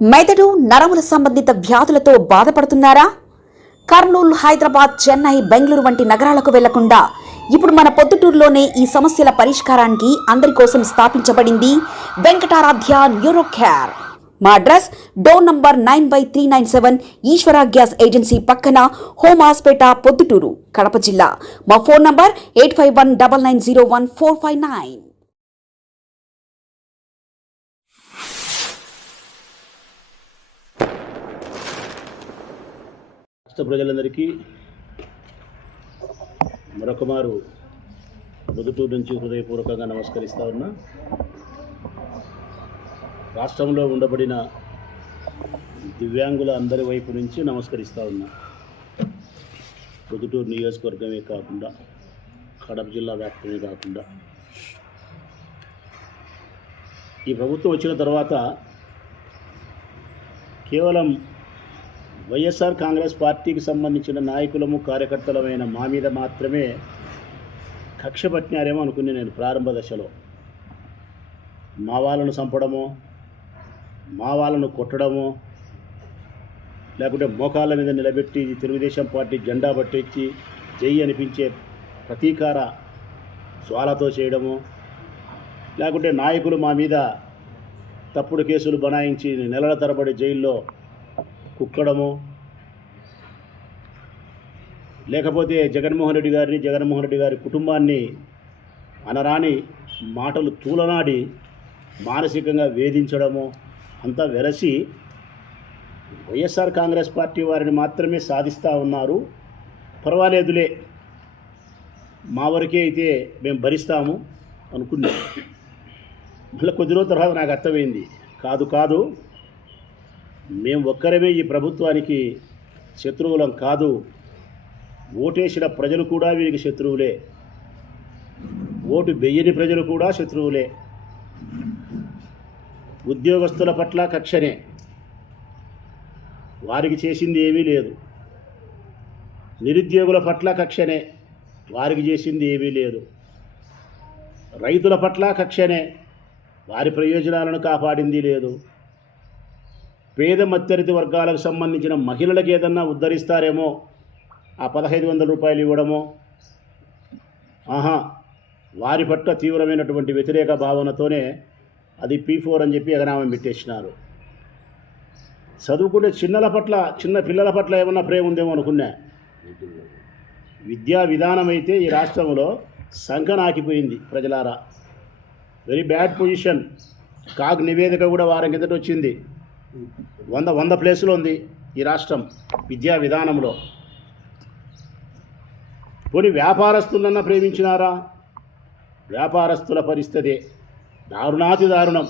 మెదడు నరముల సంబంధిత వ్యాధులతో బాధపడుతున్నారా? కర్నూలు, హైదరాబాద్, చెన్నై, బెంగళూరు వంటి నగరాలకు వెళ్లకుండా ఇప్పుడు మన పొద్దుటూరులోనే ఈ సమస్యల పరిష్కారానికి అందరి కోసం స్థాపించబడింది వెంకటారాధ్య న్యూరో కేర్. మా అడ్రస్ డోర్ నంబర్ 9/397 ఈశ్వర గ్యాస్ ఏజెన్సీ పక్కన, హోమ్ హాస్పేట, పొద్దుటూరు, కడప జిల్లా. మా ఫోన్ నంబర్ 8519901459. రాష్ట్ర ప్రజలందరికీ మరొకమారు పొద్దుటూరు నుంచి హృదయపూర్వకంగా నమస్కరిస్తా ఉన్నా. రాష్ట్రంలో ఉండబడిన దివ్యాంగుల అందరి వైపు నుంచి నమస్కరిస్తూ ఉన్నా. పొద్దుటూరు నియోజకవర్గమే కాకుండా, కడప జిల్లా వ్యాప్తమే కాకుండా, ఈ ప్రభుత్వం వచ్చిన తర్వాత కేవలం వైఎస్ఆర్ కాంగ్రెస్ పార్టీకి సంబంధించిన నాయకులము, కార్యకర్తలమైన మా మీద మాత్రమే కక్ష పట్టినారేమో అనుకుని నేను ప్రారంభ దశలో. మా వాళ్ళను చంపడమో, మా వాళ్ళను కొట్టడమో, లేకుంటే మోకాళ్ళ మీద నిలబెట్టి తెలుగుదేశం పార్టీ జెండా పట్టెచ్చి జై అనిపించే ప్రతీకార జ్వాలతో చేయడము, లేకుంటే నాయకులు మా మీద తప్పుడు కేసులు బనాయించి నెలల తరబడి జైల్లో కుక్కడము, లేకపోతే జగన్మోహన్ రెడ్డి గారి కుటుంబాన్ని అనరాని మాటలు తూలనాడి మానసికంగా వేధించడము అంతా వెరసి వైఎస్ఆర్ కాంగ్రెస్ పార్టీ వారిని మాత్రమే సాధిస్తూ ఉన్నారు. పర్వాలేదులే, మా వరకే అయితే మేము భరిస్తాము అనుకున్నాం. మళ్ళీ కొద్ది రోజుల తర్వాత నాకు అర్థమైంది, కాదు మేము ఒక్కరమే ఈ ప్రభుత్వానికి శత్రువులం కాదు, ఓటేసిన ప్రజలు కూడా వీరికి శత్రువులే, ఓటు వెయ్యని ప్రజలు కూడా శత్రువులే. ఉద్యోగస్తుల పట్ల కక్షనే, వారికి చేసింది ఏమీ లేదు. నిరుద్యోగుల పట్ల కక్షనే, వారికి చేసింది ఏమీ లేదు. రైతుల పట్ల కక్షనే, వారి ప్రయోజనాలను కాపాడింది లేదు. పేద మధ్యతరగతి వర్గాలకు సంబంధించిన మహిళలకు ఏదన్నా ఉద్ధరిస్తారేమో ఆ 1500 రూపాయలు ఇవ్వడమో, వారి పట్ల తీవ్రమైనటువంటి వ్యతిరేక భావనతోనే అది P4 అని చెప్పి ఎగనామం పెట్టేసినారు. చదువుకుంటే చిన్న పిల్లల పట్ల ఏమన్నా ప్రేమ ఉందేమో అనుకున్నా. విద్యా విధానం అయితే ఈ రాష్ట్రంలో సంకనాకిపోయింది ప్రజలారా. Very bad position. కాగ్ నివేదిక కూడా వారం కిందట వచ్చింది. 100 ప్లేసులో ఉంది ఈ రాష్ట్రం విద్యా విధానంలో. పోనీ వ్యాపారస్తులన్నా ప్రేమించినారా? వ్యాపారస్తుల పరిస్థితి దారుణాతి దారుణం.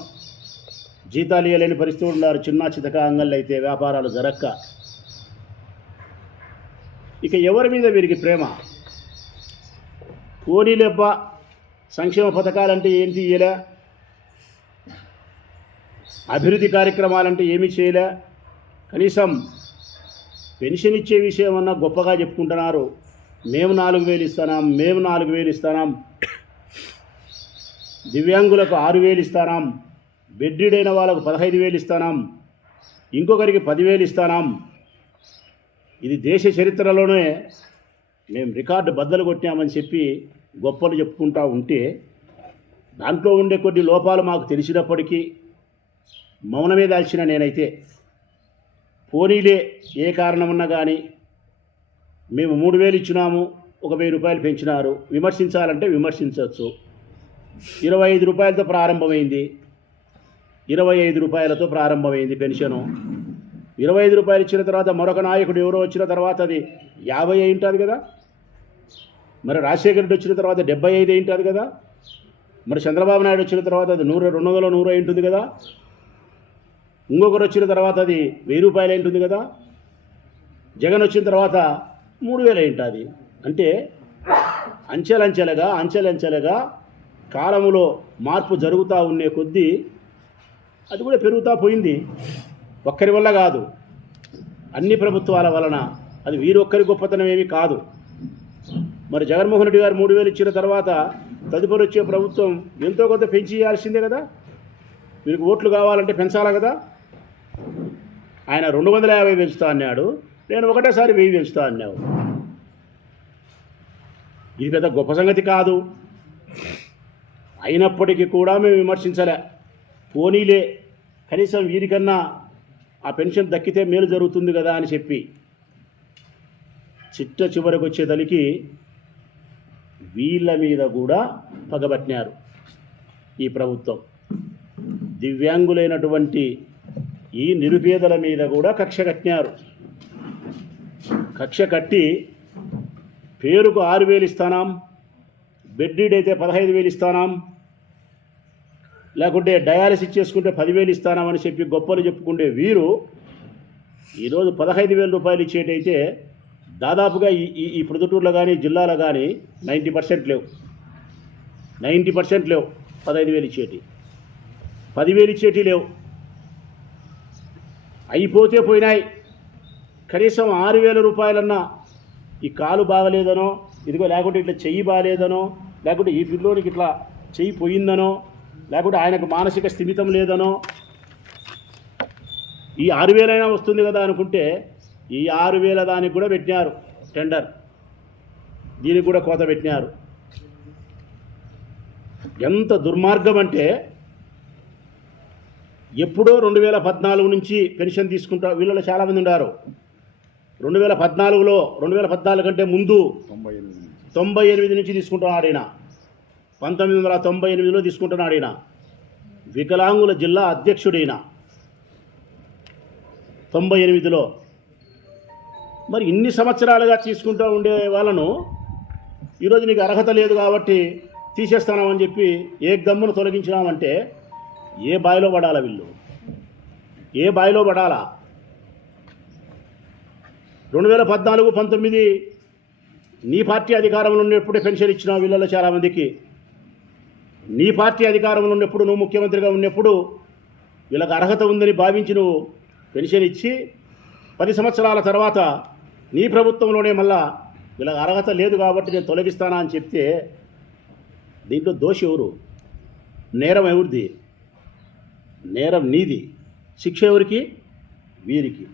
జీతాలు ఇవ్వలేని పరిస్థితి ఉన్నారు. చిన్న చితక అంగళ్ళు అయితే వ్యాపారాలు జరక్క. ఇక ఎవరి మీద వీరికి ప్రేమ? పోనీలెబ్బ, సంక్షేమ పథకాలంటే ఏంటి ఇయ్యలే, అభివృద్ధి కార్యక్రమాలంటే ఏమీ చేయలే, కనీసం పెన్షన్ ఇచ్చే విషయం అన్నా గొప్పగా చెప్పుకుంటున్నారు. మేము 4000 ఇస్తున్నాం, దివ్యాంగులకు 6000 ఇస్తున్నాం, బెడ్రీడైన వాళ్ళకు 15000 ఇస్తున్నాం, ఇంకొకరికి 10,000 ఇస్తున్నాం. ఇది దేశ చరిత్రలోనే మేము రికార్డు బద్దలు కొట్టామని చెప్పి గొప్పలు చెప్పుకుంటూ ఉంటే, దాంట్లో ఉండే కొన్ని లోపాలు మాకు తెలిసినప్పటికీ మౌనమే దాల్చిన నేనైతే, పోనీలే ఏ కారణమున్నా కానీ మేము 3000 ఇచ్చినాము, 1000 రూపాయలు పెంచినారు, విమర్శించాలంటే విమర్శించవచ్చు. 25 రూపాయలతో ప్రారంభమైంది, 25 రూపాయలతో ప్రారంభమైంది పెన్షను. 25 రూపాయలు ఇచ్చిన తర్వాత మరొక నాయకుడు ఎవరో వచ్చిన తర్వాత అది 50 అయి ఉంటుంది కదా. మరి రాజశేఖర రెడ్డి వచ్చిన తర్వాత 75 అయి ఉంటుంది కదా. మరి చంద్రబాబు నాయుడు వచ్చిన తర్వాత అది 200 అయి ఉంటుంది కదా. ఇంకొకరు వచ్చిన తర్వాత అది 1000 రూపాయలు అయి ఉంటుంది కదా. జగన్ వచ్చిన తర్వాత 3000 అయి ఉంటుంది. అంటే అంచెలంచెలుగా కాలములో మార్పు జరుగుతూ ఉండే కొద్దీ అది కూడా పెరుగుతూ పోయింది. ఒక్కరి వల్ల కాదు, అన్ని ప్రభుత్వాల వలన. అది వీరొక్కరి గొప్పతనం ఏమీ కాదు. మరి జగన్మోహన్ రెడ్డి గారు 3000 ఇచ్చిన తర్వాత తదుపరి వచ్చే ప్రభుత్వం ఎంతో కొంత పెంచి ఇవ్వాల్సిందే కదా. మీకు ఓట్లు కావాలంటే పెంచాలా కదా. ఆయన 250 పెంచుతా అన్నాడు, నేను ఒకటేసారి 1000 పెంచుతా అన్నావు. ఇది పెద్ద గొప్ప సంగతి కాదు. అయినప్పటికీ కూడా మేము విమర్శించలే. పోనీలే, కనీసం వీరికన్నా ఆ పెన్షన్ దక్కితే మేలు జరుగుతుంది కదా అని చెప్పి చివరికి వచ్చేదలికి వీళ్ళ మీద కూడా పగబట్టినారు ఈ ప్రభుత్వం. దివ్యాంగులైనటువంటి ఈ నిరుపేదల మీద కూడా కక్ష కట్టినారు. కక్ష కట్టి పేరుకు 6000 ఇస్తానాం, బెడ్ అయితే 15000 ఇస్తానాం, లేకుంటే డయాలసిస్ చేసుకుంటే 10000 ఇస్తానామని చెప్పి గొప్పలు చెప్పుకుంటే వీరు ఈరోజు 15000 రూపాయలు ఇచ్చేటైతే దాదాపుగా ఈ ప్రొద్దుటూరులో కానీ జిల్లాలో కానీ 90% లేవు. 90% లేవు 15000 ఇచ్చేటి, 10000 ఇచ్చేటి లేవు. అయిపోతే పోయినాయి. కనీసం 6000 రూపాయలన్నా ఈ కాలు బాగలేదనో, ఇదిగో లేకుంటే ఇట్లా చెయ్యి బాగలేదనో, లేకుంటే ఈ పిల్లోనికి ఇట్లా చెయ్యి పోయిందనో, లేకుంటే ఆయనకు మానసిక స్థిమితం లేదనో, ఈ 6000 అయినా వస్తుంది కదా అనుకుంటే ఈ 6000 దానికి కూడా పెట్టినారు టెండర్, దీనికి కూడా కోత పెట్టినారు. ఎంత దుర్మార్గం అంటే ఎప్పుడో 2014 నుంచి పెన్షన్ తీసుకుంటా వీళ్ళలో చాలామంది ఉన్నారు. 2014లో 2014 కంటే ముందు 98 నుంచి తీసుకుంటున్నాడు ఈయన. 1998లో తీసుకుంటున్నాడు ఈయన. వికలాంగుల జిల్లా అధ్యక్షుడైన 98లో. మరి ఇన్ని సంవత్సరాలుగా తీసుకుంటూ ఉండే వాళ్ళను ఈరోజు నీకు అర్హత లేదు కాబట్టి తీసేస్తామని చెప్పి ఏ గమ్మును తొలగించినామంటే ఏ బాయిలో పడాలా వీళ్ళు? ఏ బాయిలో పడాలా? 2014-19 నీ పార్టీ అధికారంలో ఉన్నప్పుడే పెన్షన్ ఇచ్చినావు వీళ్ళలో చాలామందికి. నీ పార్టీ అధికారంలో ఉన్నప్పుడు, నువ్వు ముఖ్యమంత్రిగా ఉన్నప్పుడు వీళ్ళకి అర్హత ఉందని భావించి నువ్వు పెన్షన్ ఇచ్చి 10 సంవత్సరాల తర్వాత నీ ప్రభుత్వంలోనే మళ్ళా వీళ్ళకి అర్హత లేదు కాబట్టి నేను తొలగిస్తానా అని చెప్తే దీంట్లో దోషి ఎవరు? నేరం ఎవరిది? నేరం నీది. శిక్ష ఎవరికి? వీరికి.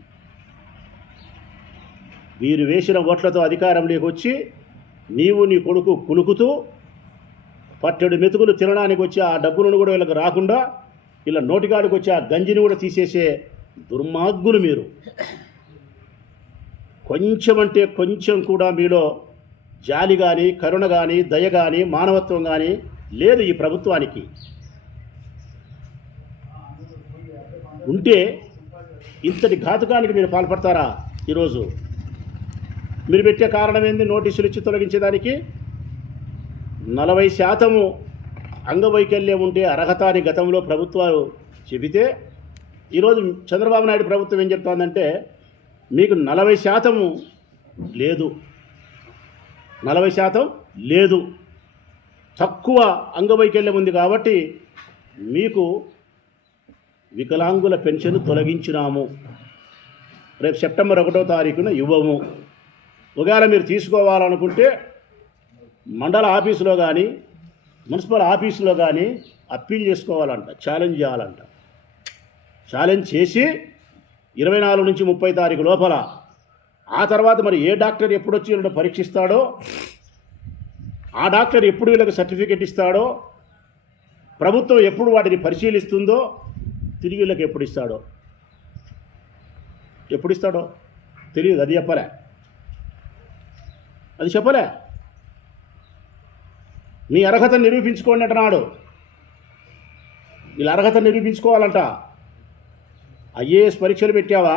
వీరు వేసిన ఓట్లతో అధికారంలోకి వచ్చి నీవు నీ కొడుకు కులుకుతూ పట్టెడు మెతుకులు తినడానికి వచ్చి ఆ డబ్బులను కూడా వీళ్ళకి రాకుండా ఇలా నోటికాడికి వచ్చి ఆ గంజిని కూడా తీసేసే దుర్మార్గులు మీరు. కొంచెం అంటే కొంచెం కూడా మీలో జాలి కానీ, కరుణ కానీ, దయ కానీ, మానవత్వం కానీ లేదు ఈ ప్రభుత్వానికి. ఉంటే ఇంతటి ఘాతుకానికి మీరు పాల్పడతారా? ఈరోజు మీరు పెట్టే కారణం ఏంది? నోటీసులు ఇచ్చి తొలగించేదానికి 40% అంగవైకల్యం ఉంటే అర్హత అని గతంలో ప్రభుత్వాలు చెబితే ఈరోజు చంద్రబాబు నాయుడు ప్రభుత్వం ఏం చెప్తోందంటే మీకు 40% లేదు, 40% లేదు, తక్కువ అంగవైకల్యం ఉంది కాబట్టి మీకు వికలాంగుల పెన్షన్ తొలగించినాము, రేపు సెప్టెంబర్ 1వ తారీఖున ఇవ్వము. ఒకవేళ మీరు తీసుకోవాలనుకుంటే మండల ఆఫీసులో కానీ, మున్సిపల్ ఆఫీసులో కానీ అప్పీల్ చేసుకోవాలంట, ఛాలెంజ్ చేయాలంట. ఛాలెంజ్ చేసి 24 నుంచి 30 తారీఖు లోపల, ఆ తర్వాత మరి ఏ డాక్టర్ ఎప్పుడు వచ్చి వీళ్ళని పరీక్షిస్తాడో, ఆ డాక్టర్ ఎప్పుడు వీళ్ళకి సర్టిఫికెట్ ఇస్తాడో, ప్రభుత్వం ఎప్పుడు వాటిని పరిశీలిస్తుందో, తిరిగి వీళ్ళకి ఎప్పుడు ఇస్తాడో తెలియదు. అది చెప్పలే. మీ అర్హతను నిరూపించుకోండి అంటున్నాడు. వీళ్ళ అర్హత నిరూపించుకోవాలంట. ఐఏఎస్ పరీక్షలు పెట్టావా?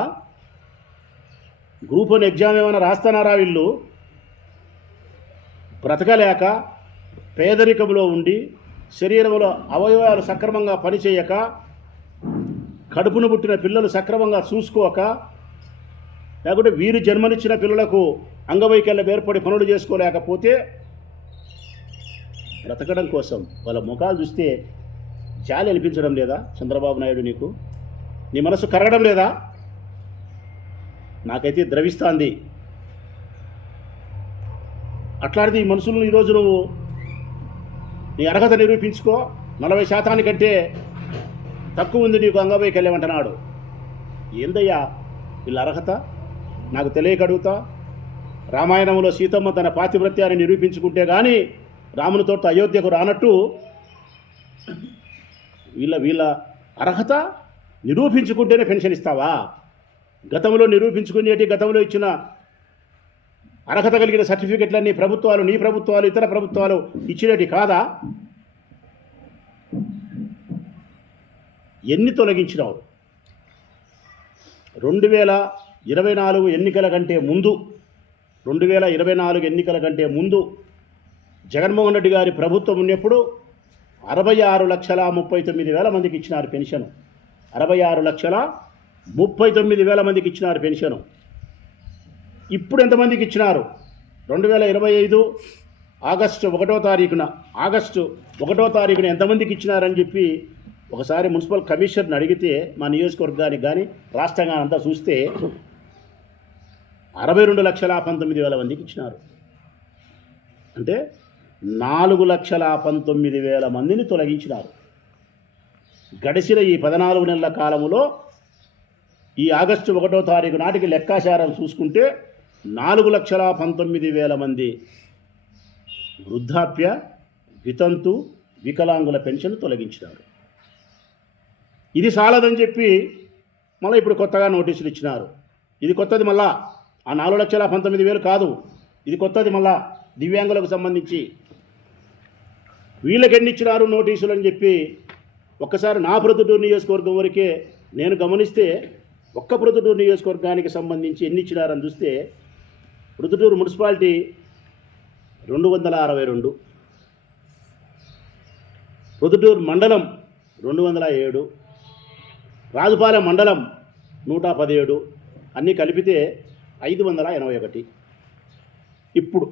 గ్రూప్ 1 ఎగ్జామ్ ఏమైనా రాస్తున్నారా? వీళ్ళు బ్రతకలేక పేదరికంలో ఉండి శరీరంలో అవయవాలు సక్రమంగా పనిచేయక, కడుపును పుట్టిన పిల్లలు సక్రమంగా చూసుకోక, లేకుంటే వీరు జన్మనిచ్చిన పిల్లలకు అంగవైకల్యం ఏర్పడి పనులు చేసుకోలేకపోతే బ్రతకడం కోసం వాళ్ళ ముఖాలు చూస్తే జాలి అనిపించడం లేదా? చంద్రబాబు నాయుడు నీకు నీ మనసు కరగడం లేదా? నాకైతే ద్రవిస్తాంది. అట్లాంటిది ఈ మనుషులను ఈరోజు నువ్వు నీ అర్హత నిరూపించుకో, 40% కంటే తక్కువ ఉంది నీకు అంగవైకల్యం అంటున్నాడు. ఏందయ్యా వీళ్ళ అర్హత నాకు తెలియక అడుగుతా. రామాయణంలో సీతమ్మ తన పాతివ్రత్యాన్ని నిరూపించుకుంటే కానీ రామునితో అయోధ్యకు రానట్టు వీళ్ళ అర్హత నిరూపించుకుంటేనే పెన్షన్ ఇస్తావా? గతంలో నిరూపించుకునేటి గతంలో ఇచ్చిన అర్హత కలిగిన సర్టిఫికెట్లన్నీ ప్రభుత్వాలు, నీ ప్రభుత్వాలు, ఇతర ప్రభుత్వాలు ఇచ్చినటి కాదా? ఎన్ని తొలగించినావు? 2024 ఎన్నికల కంటే ముందు 2024 ఎన్నికల కంటే ముందు జగన్మోహన్ రెడ్డి గారి ప్రభుత్వం ఉన్నప్పుడు 66,39,000 మందికి ఇచ్చినారు పెన్షన్. 66,39,000 మందికి ఇచ్చినారు పెన్షన్. ఇప్పుడు ఎంతమందికి ఇచ్చినారు? 2025 ఆగస్టు 1వ తారీఖున ఎంతమందికి ఇచ్చినారని చెప్పి ఒకసారి మున్సిపల్ కమిషనర్ని అడిగితే మా నియోజకవర్గానికి కానీ రాష్ట్రంగా అంతా చూస్తే 62,19,000 మందికి ఇచ్చినారు. అంటే 4,19,000 మందిని తొలగించినారు. గడిచిన ఈ 14 నెలల కాలంలో ఈ ఆగస్టు 1వ తారీఖు నాటికి లెక్కాచారాలు చూసుకుంటే 4,19,000 మంది వృద్ధాప్య, వితంతు, వికలాంగుల పెన్షన్ తొలగించినారు. ఇది చాలదని చెప్పి మళ్ళీ ఇప్పుడు కొత్తగా నోటీసులు ఇచ్చినారు. ఇది కొత్తది, మళ్ళా ఆ 4,19,000 కాదు, ఇది కొత్తది. మళ్ళా దివ్యాంగులకు సంబంధించి వీళ్ళకి ఎన్ని ఇచ్చినారు నోటీసులు అని చెప్పి ఒక్కసారి నా ప్రొద్దుటూరు నియోజకవర్గం వరకే నేను గమనిస్తే ఒక్క ప్రొద్దుటూరు నియోజకవర్గానికి సంబంధించి ఎన్ని ఇచ్చినారని చూస్తే ప్రొద్దుటూరు మున్సిపాలిటీ 262, ప్రొద్దుటూరు మండలం 207, రాజుపాలెం మండలం 117, అన్నీ కలిపితే 581. ఇప్పుడు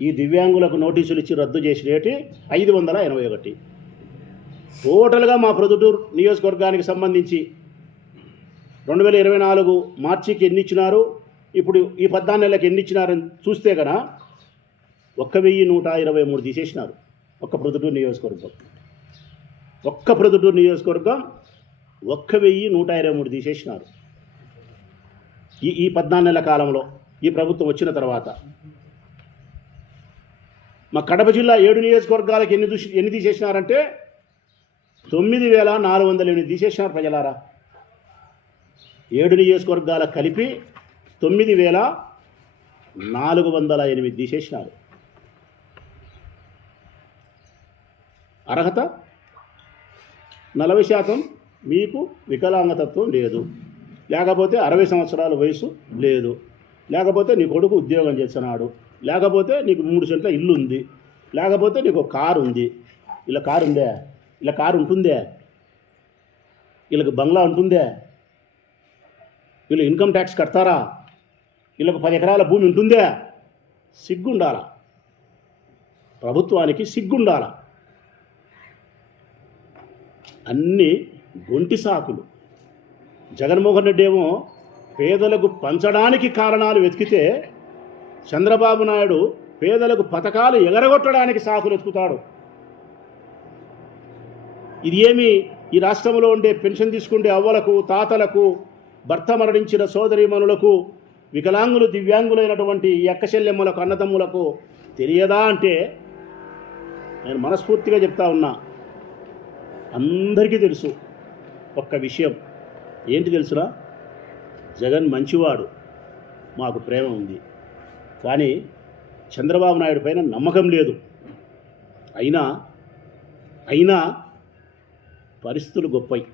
ఈ దివ్యాంగులకు నోటీసులు ఇచ్చి రద్దు చేసినటి 581. టోటల్గా మా ప్రొద్దుటూరు నియోజకవర్గానికి సంబంధించి 2024 మార్చికి ఎన్ని ఇచ్చినారు, ఇప్పుడు ఈ 14 నెలలకు ఎన్ని ఇచ్చినారని చూస్తే కనుక 1,123 తీసేసినారు. ఒక్క ప్రొద్దుటూరు నియోజకవర్గం 1,123 తీసేసినారు ఈ 14 నెలల కాలంలో ఈ ప్రభుత్వం వచ్చిన తర్వాత. మా కడప జిల్లా 7 నియోజకవర్గాలకు ఎన్ని తీసేసినారంటే 9,408 తీసేసినారు. ప్రజలారా, 7 నియోజకవర్గాలకు కలిపి 9,408 తీసేసినారు. అర్హత 40% మీకు వికలాంగతత్వం లేదు, లేకపోతే 60 సంవత్సరాల వయసు లేదు, లేకపోతే నీ కొడుకు ఉద్యోగం చేస్తున్నాడు, లేకపోతే నీకు 3 సెంట్ల ఇల్లు ఉంది, లేకపోతే నీకు కారు ఉంది. ఇలా కారు ఉందే? ఇలా కారు ఉంటుందే? వీళ్ళకి బంగ్లా ఉంటుందే? వీళ్ళు ఇన్కమ్ ట్యాక్స్ కడతారా? వీళ్ళకు 10 ఎకరాల భూమి ఉంటుందే? సిగ్గుండాల, ప్రభుత్వానికి సిగ్గుండాల. అన్నీ గొంటి సాకులు. జగన్మోహన్ రెడ్డి ఏమో పేదలకు పంచడానికి కారణాలు వెతికితే చంద్రబాబు నాయుడు పేదలకు పథకాలు ఎగరగొట్టడానికి సాకులు వెతుకుతాడు. ఇది ఏమి ఈ రాష్ట్రంలో ఉండే పెన్షన్ తీసుకుంటే అవ్వలకు, తాతలకు, భర్త మరణించిన సోదరీమణులకు, వికలాంగులు, దివ్యాంగులైనటువంటి ఎక్కశల్యమ్మలకు, అన్నదమ్ములకు తెలియదా అంటే నేను మనస్ఫూర్తిగా చెప్తా ఉన్నా. అందరికీ తెలుసు ఒక్క విషయం. ఏంటి తెలుసురా? జగన్ మంచివాడు, మాకు ప్రేమ ఉంది, కానీ చంద్రబాబు నాయుడు పైన నమ్మకం లేదు. అయినా పరిస్థితులు గొప్పయి,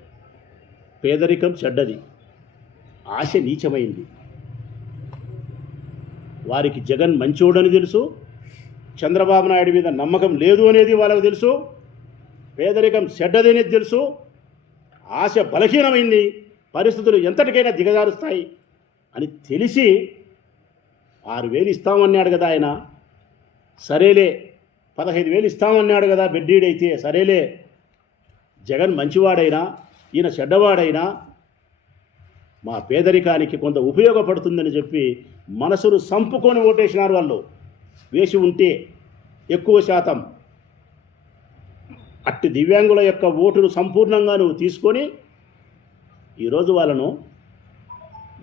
పేదరికం చెడ్డది, ఆశ నీచమైంది. వారికి జగన్ మంచోడని తెలుసు, చంద్రబాబు నాయుడు మీద నమ్మకం లేదు అనేది వాళ్ళకు తెలుసు, పేదరికం చెడ్డది అనేది తెలుసు, ఆశ బలహీనమైంది, పరిస్థితులు ఎంతటికైనా దిగజారుస్తాయి అని తెలిసి 6,000 ఇస్తామన్నాడు కదా ఆయన. సరేలే, 15,000 ఇస్తామన్నాడు కదా బెడ్డీడైతే. సరేలే, జగన్ మంచివాడైనా ఈయన చెడ్డవాడైనా మా పేదరికానికి కొంత ఉపయోగపడుతుందని చెప్పి మనసును సంపుకొని ఓటేసినారు వాళ్ళు. వేసి ఉంటే ఎక్కువ శాతం అట్టి దివ్యాంగుల యొక్క ఓటును సంపూర్ణంగా నువ్వు తీసుకొని ఈరోజు వాళ్ళను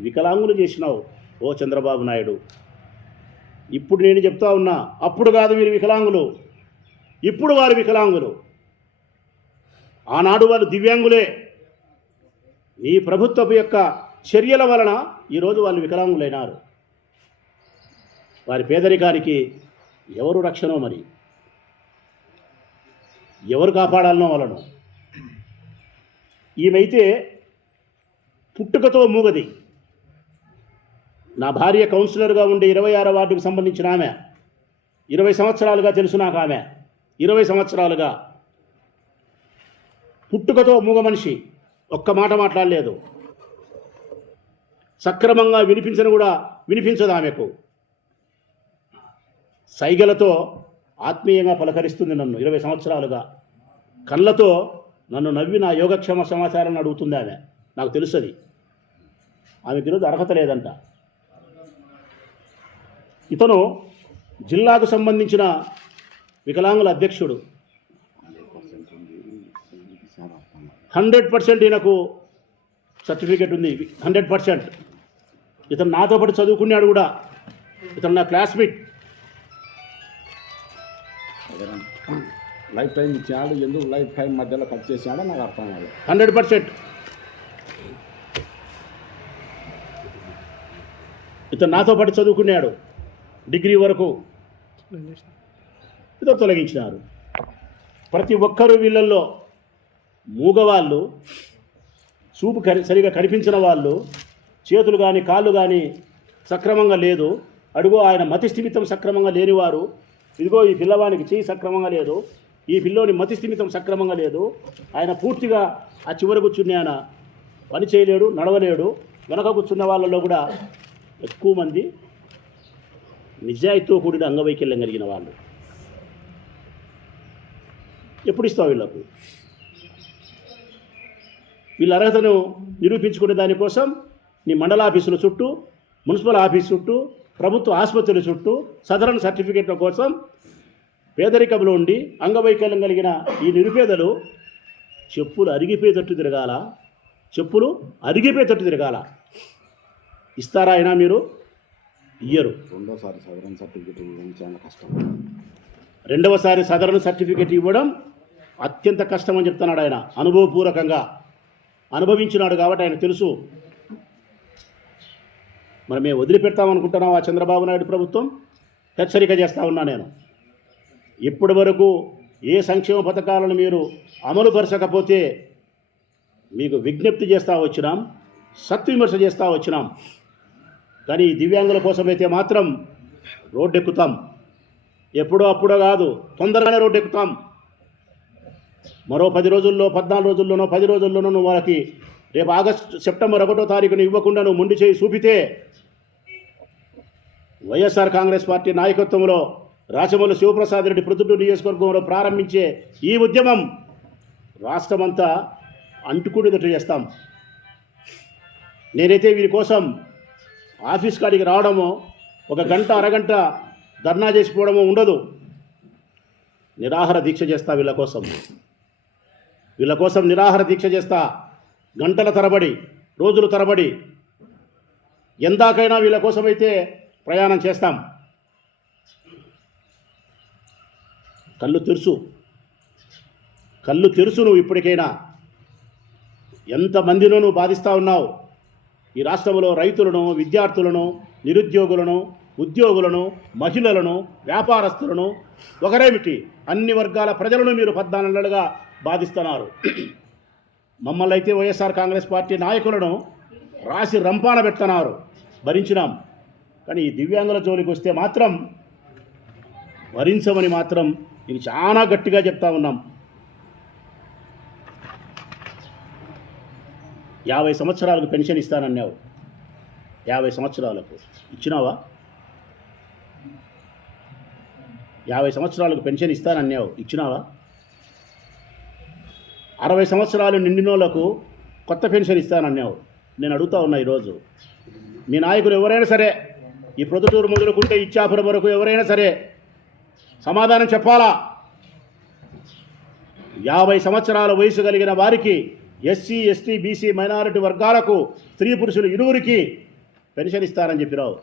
వికలాంగులు చేసినావు ఓ చంద్రబాబు నాయుడు. ఇప్పుడు నేను చెప్తా ఉన్నా, అప్పుడు కాదు వీరు వికలాంగులు, ఇప్పుడు వారు వికలాంగులు. ఆనాడు వాళ్ళు దివ్యాంగులే. నీ ప్రభుత్వపు యొక్క చర్యల వలన ఈరోజు వాళ్ళు వికలాంగులైనారు. వారి పేదరికానికి ఎవరు రక్షణో, మరి ఎవరు కాపాడాలనో వాళ్ళను. ఈమెయితే పుట్టుకతో మూగది. నా భార్య కౌన్సిలర్గా ఉండే 26వ వార్డుకు సంబంధించిన ఆమె. 20 సంవత్సరాలుగా తెలుసు నాకు ఆమె. 20 సంవత్సరాలుగా పుట్టుకతో మూగ మనిషి, ఒక్క మాట మాట్లాడలేదు. సక్రమంగా వినిపించదు ఆమెకు. సైగలతో ఆత్మీయంగా పలకరిస్తుంది నన్ను 20 సంవత్సరాలుగా. కళ్ళతో నన్ను నవ్వి నా యోగక్షేమ సమాచారాన్ని అడుగుతుంది ఆమె. నాకు తెలుస్తుంది. ఆమెకు ఈరోజు అర్హత లేదంట. ఇతను జిల్లాకు సంబంధించిన వికలాంగుల అధ్యక్షుడు. 100% ఈయనకు సర్టిఫికేట్ ఉంది, 100%. ఇతను నాతో పాటు చదువుకున్నాడు కూడా. ఇతను నా క్లాస్మేట్. లైఫ్ టైం ఇచ్చాడు, ఎందుకు లైఫ్ టైం మధ్యలో కట్ చేసాడో నాకు అర్థం కాదు. 100%. ఇతను నాతో పాటు చదువుకున్నాడు, డిగ్రీ వరకు. ఇతను తొలగించినారు. ప్రతి ఒక్కరూ వీళ్ళల్లో మూగవాళ్ళు, చూపు సరిగా కనిపించిన వాళ్ళు, చేతులు కానీ కాళ్ళు కానీ సక్రమంగా లేదు. అడుగో ఆయన మతి స్థిమితం సక్రమంగా లేనివారు. ఇదిగో ఈ పిల్లవానికి చెయ్యి సక్రమంగా లేదు, ఈ పిల్లోని మతి స్థిమితం సక్రమంగా లేదు. ఆయన పూర్తిగా ఆ చివరి కూర్చుని ఆయన పని చేయలేడు, నడవలేడు. వెనక కూర్చున్న వాళ్ళలో కూడా ఎక్కువ మంది నిజాయితీతో కూడిన అంగవైకల్యం కలిగిన వాళ్ళు. ఎప్పుడు ఇస్తావు వీళ్ళకు? వీళ్ళ అర్హతను నిరూపించుకునే దానికోసం నీ మండల ఆఫీసుల చుట్టూ, మున్సిపల్ ఆఫీస్ చుట్టూ, ప్రభుత్వ ఆసుపత్రుల చుట్టూ సదరన్ సర్టిఫికేట్ల కోసం పేదరికంలో ఉండి అంగవైకల్యం కలిగిన ఈ నిరుపేదలు చెప్పులు అరిగిపోయేటట్టు తిరగాల. ఇస్తారా అయినా మీరు? ఇయ్యరు. రెండోసారి సదరన్ సర్టిఫికేట్ ఇవ్వడం చాలా కష్టం. రెండవసారి సదరన్ సర్టిఫికేట్ ఇవ్వడం అత్యంత కష్టం అని చెప్తున్నాడు ఆయన. అనుభవపూర్వకంగా అనుభవించినాడు కాబట్టి ఆయన తెలుసు. మరి మేము వదిలిపెడతామనుకుంటున్నాం ఆ చంద్రబాబు నాయుడు ప్రభుత్వం? హెచ్చరిక చేస్తా ఉన్నా నేను. ఇప్పటి వరకు ఏ సంక్షేమ పథకాలను మీరు అమలుపరచకపోతే మీకు విజ్ఞప్తి చేస్తూ వచ్చినాం, సత్విమర్శ చేస్తూ వచ్చినాం. కానీ ఈ దివ్యాంగుల కోసమైతే మాత్రం రోడ్డెక్కుతాం. ఎప్పుడో అప్పుడో కాదు, తొందరగానే రోడ్డెక్కుతాం. మరో 10 రోజుల్లో, 14 రోజుల్లోనో, 10 రోజుల్లోనో నువ్వు వాళ్ళకి రేపు సెప్టెంబర్ 1వ తారీఖున ఇవ్వకుండా నువ్వు మొండి చేయి చూపితే వైఎస్ఆర్ కాంగ్రెస్ పార్టీ నాయకత్వంలో రాచమల్లి శివప్రసాద్ రెడ్డి ప్రొద్దుటూరు నియోజకవర్గంలో ప్రారంభించే ఈ ఉద్యమం రాష్ట్రమంతా అంటుకునేటట్టు చేస్తాం. నేనైతే వీరి కోసం ఆఫీస్ కాడికి రావడమో, ఒక గంట అరగంట ధర్నా చేసిపోవడమో ఉండదు. నిరాహార దీక్ష చేస్తా వీళ్ళ కోసం నిరాహార దీక్ష చేస్తా. గంటల తరబడి, రోజుల తరబడి, ఎందాకైనా వీళ్ళ కోసమైతే ప్రయాణం చేస్తాం. కళ్ళు తెరుసు నువ్వు ఇప్పటికైనా. ఎంతమందినో నువ్వు బాధిస్తూ ఉన్నావు. ఈ రాష్ట్రంలో రైతులను, విద్యార్థులను, నిరుద్యోగులను, ఉద్యోగులను, మహిళలను, వ్యాపారస్తులను, ఒకరేమిటి అన్ని వర్గాల ప్రజలను మీరు 14 నెలలుగా బాధిస్తున్నారు. మమ్మల్ని అయితే వైఎస్ఆర్ కాంగ్రెస్ పార్టీ నాయకులను రాసి రంపాన పెడుతున్నారు, భరించినాం. కానీ ఈ దివ్యాంగుల జోలికి వస్తే మాత్రం భరించమని మాత్రం ఇది చాలా గట్టిగా చెప్తా ఉన్నాం. 50 సంవత్సరాలకు పెన్షన్ ఇస్తానన్నావు. 50 సంవత్సరాలకు ఇచ్చినావా? 50 సంవత్సరాలకు పెన్షన్ ఇస్తానన్నావు, ఇచ్చినావా? 60 సంవత్సరాలు నిండినోళ్లకు కొత్త పెన్షన్ ఇస్తానన్నావు. నేను అడుగుతా ఉన్నా ఈరోజు, మీ నాయకులు ఎవరైనా సరే, ఈ ప్రొద్దుటూరు మొదలుకుంటే ఇచ్చాపురం వరకు ఎవరైనా సరే సమాధానం చెప్పాలా? 50 సంవత్సరాల వయసు కలిగిన వారికి ఎస్సీ ఎస్టీ బీసీ మైనారిటీ వర్గాలకు స్త్రీ పురుషులు ఇరువురికి పెన్షన్ ఇస్తారని చెప్పినావు.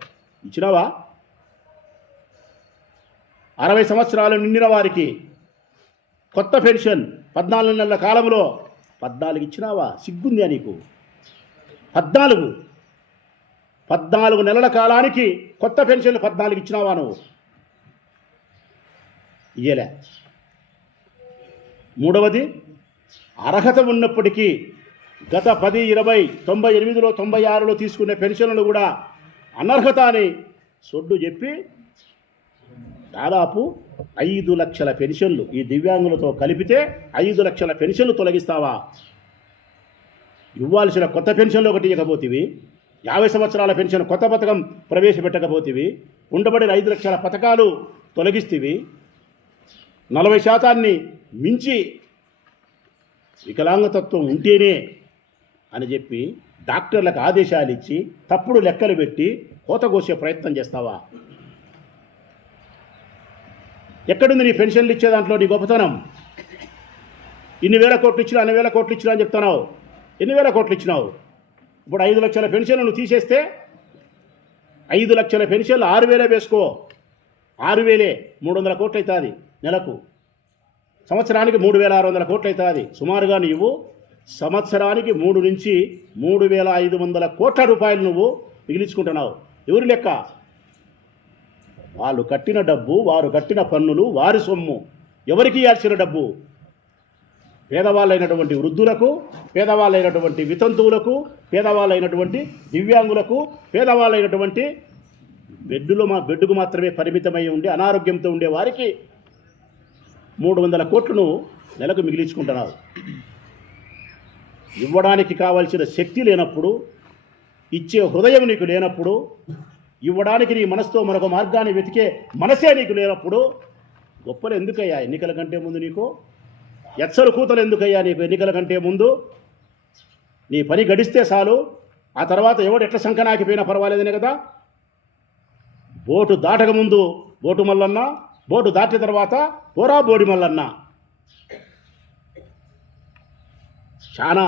ఇచ్చినావా? 60 సంవత్సరాలు నిండిన వారికి కొత్త పెన్షన్ 14 నెలల కాలంలో 14 ఇచ్చినావా? సిగ్గుందా నీకు? 14 నెలల కాలానికి కొత్త పెన్షన్లు 14 ఇచ్చినావా నువ్వు? ఇయ్యలే. మూడవది, అర్హత ఉన్నప్పటికీ గత 10, 20, 98లో 96లో తీసుకునే పెన్షన్లను కూడా అనర్హత అని సొడ్డు చెప్పి దాదాపు 5 లక్షల పెన్షన్లు ఈ దివ్యాంగులతో కలిపితే 5 లక్షల పెన్షన్లు తొలగిస్తావా? ఇవ్వాల్సిన కొత్త పెన్షన్లు ఒకటి ఇవ్వకపోతేవి, 50 సంవత్సరాల పెన్షన్ కొత్త పథకం ప్రవేశపెట్టకపోతేవి, ఉండబడిన 5 లక్షల పథకాలు తొలగిస్తేవి, 40% మించి వికలాంగతత్వం ఉంటేనే అని చెప్పి డాక్టర్లకు ఆదేశాలు ఇచ్చి తప్పుడు లెక్కలు పెట్టి కోత కోసే ప్రయత్నం చేస్తావా? ఎక్కడుంది నీ పెన్షన్లు ఇచ్చే దాంట్లో నీ గొప్పతనం? ఇన్ని వేల కోట్లు ఇచ్చినా, అన్ని వేల కోట్లు ఇచ్చినా అని చెప్తున్నావు. ఎన్ని వేల కోట్లు ఇచ్చినావు? ఇప్పుడు 5 లక్షల పెన్షన్లు నువ్వు తీసేస్తే 5 లక్షల పెన్షన్లు 6,000 వేసుకో. 6,000 300 కోట్లు అవుతుంది నెలకు. సంవత్సరానికి 3,600 కోట్లు అవుతుంది. సుమారుగా నువ్వు సంవత్సరానికి 3 నుంచి 3,500 కోట్ల రూపాయలు నువ్వు మిగిలించుకుంటున్నావు. ఎవరి లెక్క? వాళ్ళు కట్టిన డబ్బు, వారు కట్టిన పన్నులు, వారి సొమ్ము. ఎవరికి ఇవ్వాల్సిన డబ్బు? పేదవాళ్ళైనటువంటి వృద్ధులకు, పేదవాళ్ళైనటువంటి వితంతువులకు, పేదవాళ్ళైనటువంటి దివ్యాంగులకు, పేదవాళ్ళైనటువంటి బెడ్డుకు మాత్రమే పరిమితమై ఉండి అనారోగ్యంతో ఉండే వారికి 300 కోట్లను నెలకు మిగిలించుకుంటున్నావు. ఇవ్వడానికి కావాల్సిన శక్తి లేనప్పుడు, ఇచ్చే హృదయం నీకు లేనప్పుడు, ఇవ్వడానికి నీ మనసుతో మరొక మార్గాన్ని వెతికే మనసే నీకు లేనప్పుడు గొప్పలు ఎందుకయ్యా ఎన్నికల కంటే ముందు నీకు? ఎచ్చలు కూతలు ఎందుకయ్యా నీకు ఎన్నికల కంటే ముందు? నీ పని గడిస్తే చాలు, ఆ తర్వాత ఎవడు ఎట్ల సంకనాకిపోయినా పర్వాలేదనే కదా. బోటు దాటక ముందు బోటు మల్లన్న, బోటు దాటిన తర్వాత పోరా బోడి మల్లన్న. చాలా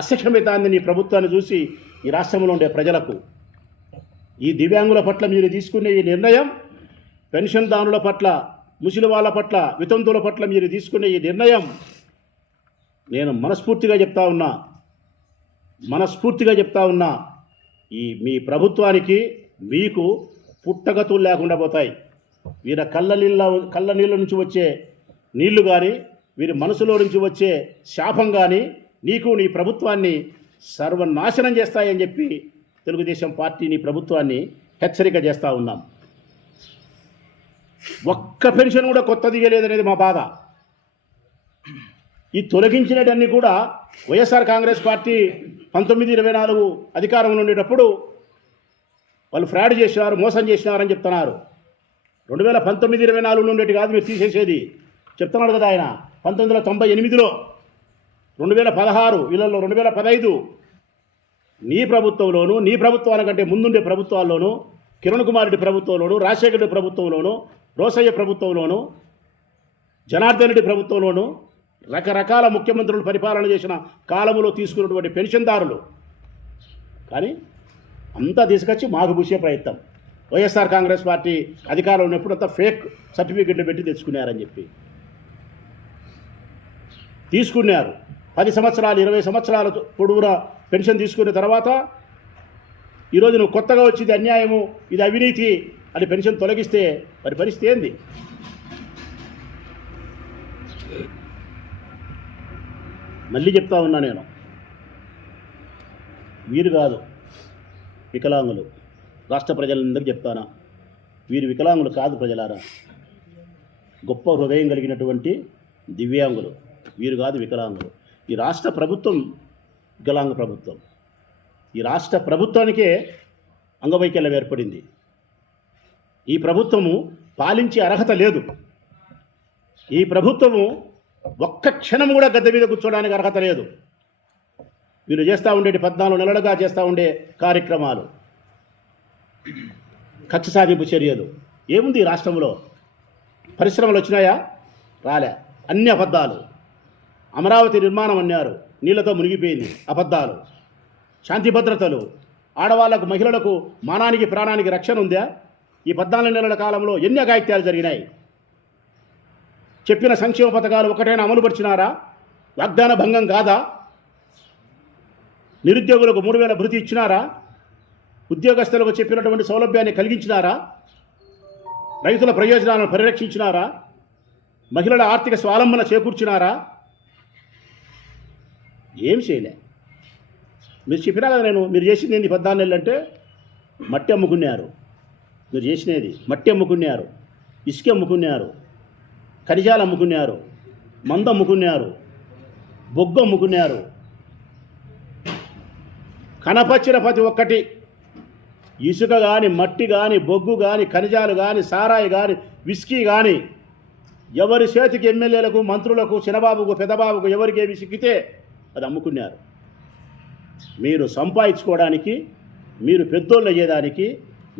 అసహ్యమితాన్ని నీ ప్రభుత్వాన్ని చూసి ఈ రాష్ట్రంలో ఉండే ప్రజలకు. ఈ దివ్యాంగుల పట్ల మీరు తీసుకునే ఈ నిర్ణయం, పెన్షన్దారుల పట్ల, ముసలి వాళ్ళ పట్ల, వితంతువుల పట్ల మీరు తీసుకునే ఈ నిర్ణయం నేను మనస్ఫూర్తిగా చెప్తా ఉన్నా ఈ మీ ప్రభుత్వానికి మీకు పుట్టగతులు లేకుండా పోతాయి. వీరి కళ్ళ నీళ్ళ నుంచి వచ్చే నీళ్లు కానీ, వీరి మనసులో నుంచి వచ్చే శాపం కానీ నీకు, నీ ప్రభుత్వాన్ని సర్వనాశనం చేస్తాయని చెప్పి తెలుగుదేశం పార్టీ నీ ప్రభుత్వాన్ని హెచ్చరిక చేస్తూ ఉన్నాం. ఒక్క పెన్షన్ కూడా కొత్తది ఇవ్వలేదనేది మా బాధ. ఈ తొలగించినవన్నీ కూడా వైఎస్ఆర్ కాంగ్రెస్ పార్టీ 1924 అధికారంలో ఉండేటప్పుడు వాళ్ళు ఫ్రాడ్ చేసినారు, మోసం చేసినారని చెప్తున్నారు. 2019-24 ఉండేటి కాదు మీరు తీసేసేది. చెప్తున్నాడు కదా ఆయన. 1998లో, 2016 వీళ్ళల్లో 2015 నీ ప్రభుత్వంలోనూ, నీ ప్రభుత్వానికంటే ముందుండే ప్రభుత్వాల్లోనూ, కిరణ్ కుమార్ రెడ్డి ప్రభుత్వంలోనూ, రాజశేఖర రెడ్డి ప్రభుత్వంలోనూ, రోసయ్య ప్రభుత్వంలోనూ, జనార్దన్ రెడ్డి ప్రభుత్వంలోనూ రకరకాల ముఖ్యమంత్రులు పరిపాలన చేసిన కాలంలో తీసుకున్నటువంటి పెన్షన్దారులు కానీ అంతా తీసుకొచ్చి మాకు పూసే ప్రయత్నం. వైఎస్ఆర్ కాంగ్రెస్ పార్టీ అధికారంలో ఉన్నప్పుడు అంతా ఫేక్ సర్టిఫికెట్లు పెట్టి తెచ్చుకున్నారని చెప్పి తీసుకున్నారు. 10 సంవత్సరాలు 20 సంవత్సరాల పొడవునా పెన్షన్ తీసుకున్న తర్వాత ఈరోజు నువ్వు కొత్తగా వచ్చేది అన్యాయము, ఇది అవినీతి అని పెన్షన్ తొలగిస్తే మరి పరిస్థితి ఏంది? మళ్ళీ చెప్తా ఉన్నా నేను, వీరు కాదు వికలాంగులు. రాష్ట్ర ప్రజలందరికీ చెప్తానా, వీరు వికలాంగులు కాదు ప్రజలారా. గొప్ప హృదయం కలిగినటువంటి దివ్యాంగులు. వీరు కాదు వికలాంగులు. ఈ రాష్ట్ర ప్రభుత్వం వికలాంగ ప్రభుత్వం. ఈ రాష్ట్ర ప్రభుత్వానికే అంగవైకల్యం ఏర్పడింది. ఈ ప్రభుత్వము పాలించే అర్హత లేదు. ఈ ప్రభుత్వము ఒక్క క్షణం కూడా గద్దె మీద కూర్చోడానికి అర్హత లేదు. వీళ్ళు చేస్తూ ఉండేటి 14 నెలలుగా చేస్తూ ఉండే కార్యక్రమాలు, కక్ష సాధింపు చర్యలు. ఏముంది ఈ రాష్ట్రంలో? పరిశ్రమలు వచ్చినాయా? రాలే. అన్ని అబద్ధాలు. అమరావతి నిర్మాణం అన్నారు, నీళ్లతో మునిగిపోయింది. అబద్ధాలు, శాంతి భద్రతలు, ఆడవాళ్లకు మహిళలకు మానానికి ప్రాణానికి రక్షణ ఉందా? ఈ 14 నెలల కాలంలో ఎన్ని అఘాయిత్యాలు జరిగినాయి? చెప్పిన సంక్షేమ పథకాలు ఒకటైనా అమలుపరిచినారా? వాగ్దాన భంగం కాదా? నిరుద్యోగులకు 3,000 భృతి ఇచ్చినారా? ఉద్యోగస్తులకు చెప్పినటువంటి సౌలభ్యాన్ని కలిగించినారా? రైతుల ప్రయోజనాలను పరిరక్షించినారా? మహిళల ఆర్థిక స్వావలంబన చేకూర్చినారా? ఏం చేయలే. మీరు చెప్పినా కదా, మీరు చేసింది ఏంది 14 నెలలు అంటే మట్టి అమ్ముకున్నారు. మీరు చేసినది మట్టి అమ్ముకున్నారు, ఇసుక అమ్ముకున్నారు, ఖనిజాలు అమ్ముకున్నారు, మందు అమ్ముకున్నారు, బొగ్గు అమ్ముకున్నారు. కనపచ్చిన ప్రతి ఒక్కటి, ఇసుక కానీ, మట్టి కానీ, బొగ్గు కానీ, ఖనిజాలు కానీ, సారాయి కానీ, విస్కీ కానీ, ఎవరి చేతికి ఎమ్మెల్యేలకు, మంత్రులకు, చిన్నబాబుకు, పెద్దబాబుకు ఎవరికేమి సిక్కితే అది అమ్ముకున్నారు. మీరు సంపాదించుకోవడానికి, మీరు పెద్దోళ్ళు అయ్యేదానికి,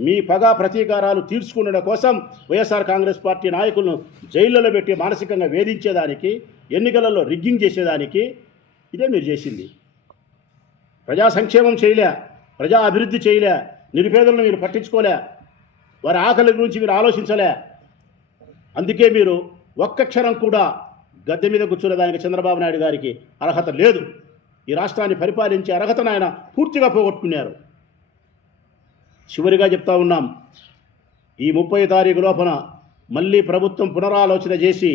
మీ పగా ప్రతీకారాలు తీర్చుకునే కోసం వైఎస్ఆర్ కాంగ్రెస్ పార్టీ నాయకులను జైళ్ళలో పెట్టి మానసికంగా వేధించేదానికి, ఎన్నికలలో రిగ్గింగ్ చేసేదానికి ఇదే మీరు చేసింది. ప్రజా సంక్షేమం చేయలే, ప్రజా అభివృద్ధి చేయలే, నిరుపేదలను మీరు పట్టించుకోలే, వారి ఆకలి గురించి మీరు ఆలోచించలే. అందుకే మీరు ఒక్క క్షణం కూడా గద్దె మీద కూర్చునేదానికి చంద్రబాబు నాయుడు గారికి అర్హత లేదు. ఈ రాష్ట్రాన్ని పరిపాలించే అర్హతను ఆయన పూర్తిగా పోగొట్టుకున్నారు. చివరిగా చెప్తా ఉన్నాం, ఈ 30 తారీఖు లోపల మళ్ళీ ప్రభుత్వం పునరాలోచన చేసి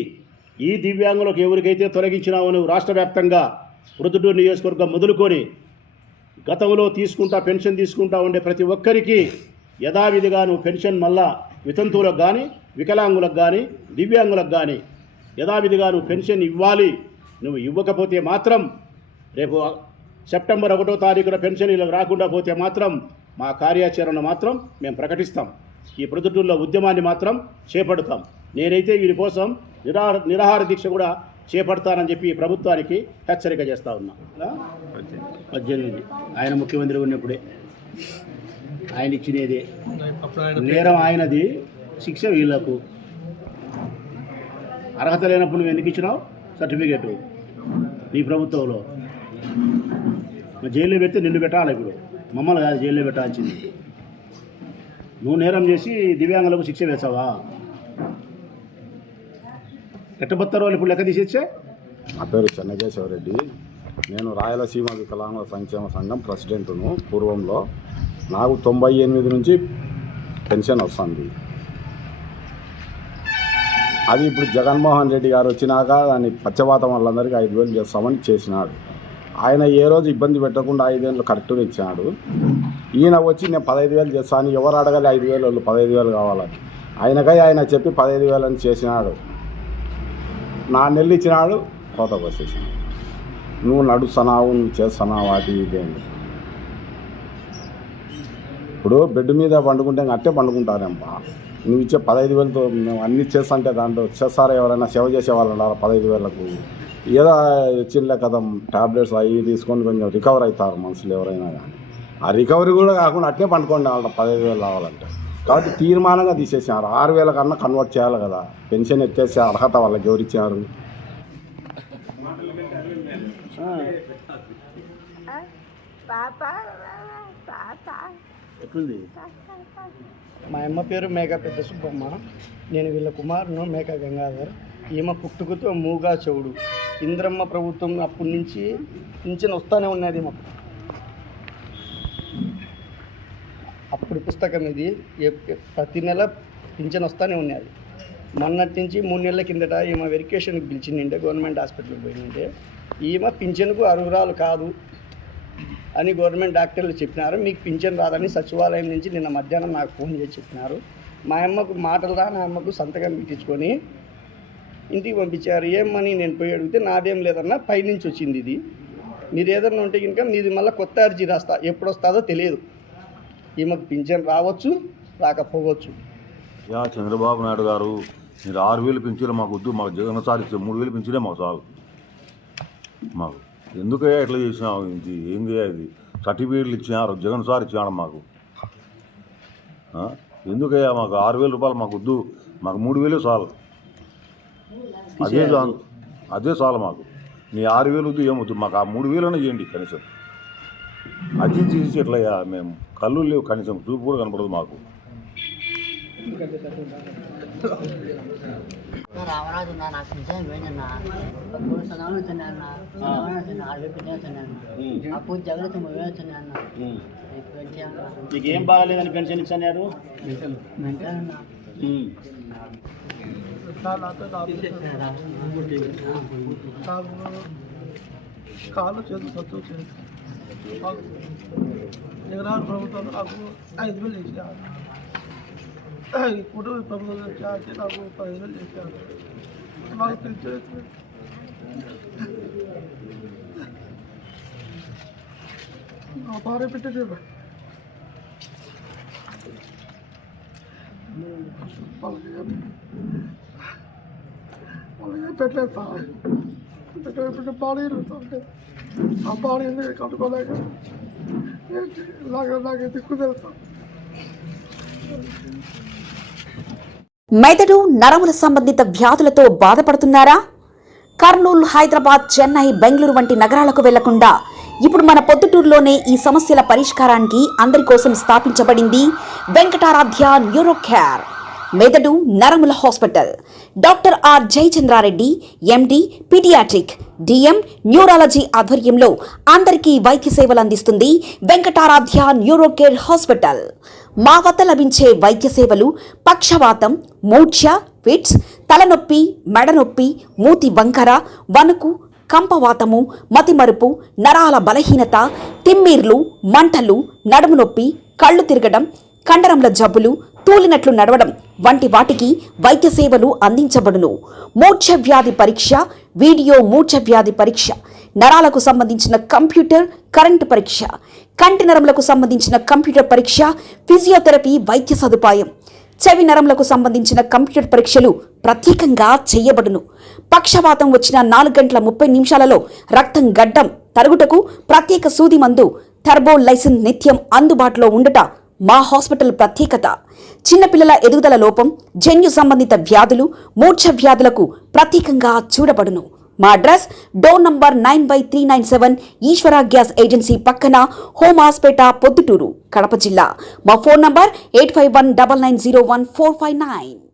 ఈ దివ్యాంగులకు ఎవరికైతే తొలగించినామో రాష్ట్ర వ్యాప్తంగా ప్రొద్దుటూరు నియోజకవర్గం మొదలుకొని గతంలో పెన్షన్ తీసుకుంటా ఉండే ప్రతి ఒక్కరికి యథావిధిగా నువ్వు పెన్షన్ మళ్ళా వితంతువులకు కానీ, వికలాంగులకు కానీ, దివ్యాంగులకు కానీ యథావిధిగా నువ్వు పెన్షన్ ఇవ్వాలి. నువ్వు ఇవ్వకపోతే మాత్రం రేపు సెప్టెంబర్ 1వ తారీఖున పెన్షన్ ఇలా రాకుండా పోతే మాత్రం మా కార్యాచరణ మాత్రం మేము ప్రకటిస్తాం. ఈ ప్రొద్దుటూరులో ఉద్యమాన్ని మాత్రం చేపడతాం. నేనైతే వీరి కోసం నిరాహార దీక్ష కూడా చేపడతానని చెప్పి ఈ ప్రభుత్వానికి హెచ్చరిక చేస్తా ఉన్నా. 18 ఆయన ముఖ్యమంత్రి ఉన్నప్పుడే ఆయన ఇచ్చినదే నేరం ఆయనది, శిక్ష వీళ్ళకు. అర్హత లేనప్పుడు నువ్వు ఎందుకు ఇచ్చినావు సర్టిఫికేటు? నీ ప్రభుత్వంలో జైల్లో పెడితే నిన్ను పెట్టాలి. ఇప్పుడు మమ్మల్ని కాదు జైల్లో పెట్టాల్సింది. నువ్వు నేరం చేసి దివ్యాంగులకు శిక్ష వేసావా? ఎట్టబత్తారు వాళ్ళు ఇప్పుడు లెక్క తీసేచ్చే. నా పేరు చెన్నకేశవరెడ్డి. నేను రాయలసీమ వికలాంగుల సంక్షేమ సంఘం ప్రెసిడెంట్ను. పూర్వంలో నాకు 98 నుంచి పెన్షన్ వస్తుంది. అది ఇప్పుడు జగన్మోహన్ రెడ్డి గారు వచ్చినాక దాన్ని పచ్చవాతం వాళ్ళందరికీ 5,000 చేస్తామని చేసినాడు. ఆయన ఏ రోజు ఇబ్బంది పెట్టకుండా 5 ఏళ్ళు కరెక్ట్గా ఇచ్చినాడు. ఈయన వచ్చి నేను 15,000 చేస్తాను, ఎవరు అడగాలి 5,000 వాళ్ళు 15,000 కావాలని. ఆయన చెప్పి 15,000 అని చేసినాడు. 4 నెలలు ఇచ్చినాడు, కోతకు వచ్చేసినాడు. నువ్వు నడుస్తున్నావు, నువ్వు చేస్తున్నావు, అది ఇదేంటి. ఇప్పుడు బెడ్ మీద పండుకుంటే అట్టే పండుకుంటారేమ్మా. నువ్వు ఇచ్చే 15,000తో మేము అన్నీ చేస్తుంటే దాంట్లో చేస్తారా? ఎవరైనా సేవ చేసే వాళ్ళు ఉన్నారా 15,000కు? ఏదో వచ్చిందిలే కదా, ట్యాబ్లెట్స్ అవి తీసుకొని కొంచెం రికవర్ అవుతారు మనుషులు ఎవరైనా కానీ. ఆ రికవరీ కూడా కాకుండా అట్టే పండుకోండి వాళ్ళ 15,000 కావాలంటే. కాబట్టి తీర్మానంగా తీసేసారు. 6,000 కన్నా కన్వర్ట్ చేయాలి కదా. పెన్షన్ ఎత్తేసే అర్హత వాళ్ళకి ఎవరిచ్చారు? ఎట్లుంది? మా అమ్మ పేరు మేఘా పెద్ద సుబ్బమ్మ. నేను వీళ్ళ కుమారును మేఘా గంగాధర్. ఈమె పుట్టుకతో మూగా చెవుడు. ఇంద్రమ్మ ప్రభుత్వం అప్పటి నుంచి పింఛన్ వస్తూనే ఉన్నది మాకు. అప్పుడు పుస్తకం ఇది. ప్రతి నెల పింఛన్ వస్తూనే ఉన్నది. మొన్నటి నుంచి 3 నెలల కిందట ఈమె వెరికేషన్కి పిలిచిందంటే గవర్నమెంట్ హాస్పిటల్కి పోయిందంటే ఈమె పింఛన్కు అర్హురాలు కాదు అని గవర్నమెంట్ డాక్టర్లు చెప్పినారు. మీకు పింఛన్ రాదని సచివాలయం నుంచి నిన్న మధ్యాహ్నం నాకు ఫోన్ చేసి చెప్పినారు. మా అమ్మకు మాటలు రా, నా అమ్మకు సంతకం పెట్టించుకొని ఇంటికి పంపించారు. ఏమని నేను పోయి అడిగితే నాదేం లేదన్నా, పైనుంచి వచ్చింది ఇది. మీరు ఏదన్నా ఉంటే కనుక మీది మళ్ళీ కొత్త అర్జీ రాస్తా, ఎప్పుడు వస్తుందో తెలియదు. ఈమెకు పింఛన్ రావచ్చు, రాకపోవచ్చు. చంద్రబాబు నాయుడు గారు, మీరు 6,000 పెంచులే మాకు వద్దు, మాకు జగన్ సార్ ఇచ్చే 3,000 పెంచులే మాకు చాలు. మాకు ఎందుకయ్యా ఇట్లా చేసినావు? ఇది ఏంది? అది సర్టిఫికేట్లు ఇచ్చినారు, జగన్ సార్ ఇచ్చినాడు మాకు. ఎందుకయ్యా మాకు 6,000 రూపాయలు మాకు వద్దు, మాకు 3,000 చాలు. అదే చాలు మాకు. నీ 6,000 వద్దు ఏమొద్దు, మాకు ఆ 3,000 చేయండి కనీసం. అది చేసి ఎట్లయ్యా, మేము కళ్ళు లేవు కనీసం, చూపు కూడా కనపడదు మాకు. రామరాజు నాకు నిజం పోయినా సంఘంలో తిన్నాను 6,000 తిన్నాను అప్పుడు జగన్ 3,000 తిన్నాను. నీకు ఏం బాగాలేదని పెన్షన్ ఇచ్చారు? కాళ్ళు చేతులు సత్తు జగన్ ప్రభుత్వం నాకు 5,000 చేశారు. ఇప్పుడు ప్రభుత్వం చేసి నాకు 10,000 చేశారు. నాకు తెలిసి నా భార్య పెట్టలేదు వాళ్ళకి పెట్టలేదు సార్. పెట్టే బాడీలు ఆ బాడీని కట్టుకోలేక ఇలాగే దిక్కు తెలుసు. మెదడు నరముల సంబంధిత వ్యాధులతో బాధపడుతున్నారా? కర్నూలు, హైదరాబాద్, చెన్నై, బెంగళూరు వంటి నగరాలకు వెళ్లకుండా ఇప్పుడు మన పొద్దుటూరులోనే ఈ సమస్యల పరిష్కారానికి అందరి కోసం స్థాపించబడింది వెంకటారాధ్య న్యూరో కేర్ మెదడు నరముల hospital. Doctor R Jayachandra Reddy, MD, paediatric, DM, neurology ఆధ్వర్యంలో అందరికీ వైద్య సేవలు అందిస్తుంది వెంకటారాధ్య న్యూరో కేర్ హాస్పిటల్. మా వద్ద లభించే వైద్య సేవలు పక్షవాతం, మూర్ఛ, ఫిట్స్, తలనొప్పి, మెడనొప్పి, మూతి వంకర, వణుకు, కంపవాతము, మతిమరుపు, నరాల బలహీనత, తిమ్మిర్లు, మంటలు, నడుము నొప్పి, కళ్ళు తిరగడం, కండరంల జబ్బులు, తూలినట్లు నడవడం వంటి వాటికి వైద్య సేవలు అందించబడును. మూర్ఛ వ్యాధి పరీక్ష, వీడియో మూర్ఛ వ్యాధి పరీక్ష, నరాలకు సంబంధించిన కంప్యూటర్ కరెంటు పరీక్ష, కంటి నరములకు సంబంధించిన కంప్యూటర్ పరీక్ష, ఫిజియోథెరపీ వైద్య సదుపాయం, చెవి నరములకు సంబంధించిన కంప్యూటర్ పరీక్షలు ప్రత్యేకంగా చేయబడును. పక్షవాతం వచ్చిన 4 గంటల 30 నిమిషాలలో రక్తం గడ్డం తరుగుటకు ప్రత్యేక సూది మందు థర్బోలైసిన్ నిత్యం అందుబాటులో ఉండట మా హాస్పిటల్ ప్రత్యేకత. చిన్నపిల్లల ఎదుగుదల లోపం, జన్యు సంబంధిత వ్యాధులు, మూర్ఛ వ్యాధులకు ప్రత్యేకంగా చూడబడును. మా అడ్రస్ డోర్ నంబర్ 9/397 ఈశ్వర గ్యాస్ ఏజెన్సీ పక్కన, హోమాస్పేట, పొద్దుటూరు, కడప జిల్లా. మా ఫోన్ నంబర్ 8519901459.